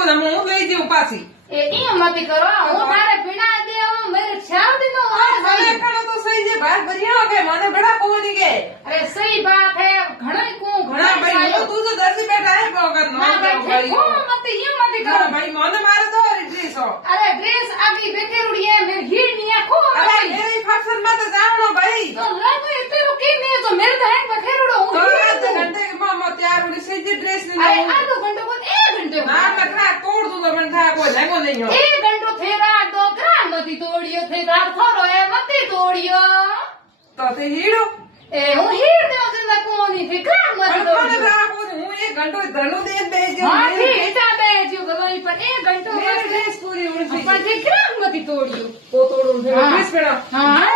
को हम હું લઈ જઉં પાછી એ મતી કરો હું તારે પીણા દે હું મેરે છાવ દે નો ભલે કણો તો સહી છે ભાઈ ભરિયા કે મને બડા કોની કે અરે સહી બાત હે ઘણા કો ઘણા ભાઈ હું તું તો દર્શી બેઠા હે પગર નો ભાઈ કો મતી ય મતી કરો ભાઈ મને મારે તો ડ્રેસ હો અરે ડ્રેસ આગી બેકેરુડી હે મેર હીર ની આખો અરે મેરી ફંક્શન માં તો જાવણો ભાઈ તો લાગો તેરો કે મે તો મેર તો હે બેકેરુડો હું તો આધા ઘંटे के मामा तैयार होने से जी ड्रेस नहीं અરે આધો ઘંટો કો 1 ઘંટો ना लखना तोड़ दूं तो मन था कोई लेगो नहीं हो 1 ઘંટો થેરા તો ગ્રામ મતી તોડિયો થેરા થોડો એ મતી તોડિયો तो ते हीरो એ હું હીર દેવ જંદા કોની થે ગ્રામ મતી कोने તોડિયો था को हूं एक घंटो धनु दे दे जो હા ઠીક છે બે જો ગલોઈ પર 1 ઘંટો मेरी ड्रेस पूरी उड़ सी પણ તે ગ્રામ મતી તોડિયો को तोड़ूं फिर ड्रेस पहना હા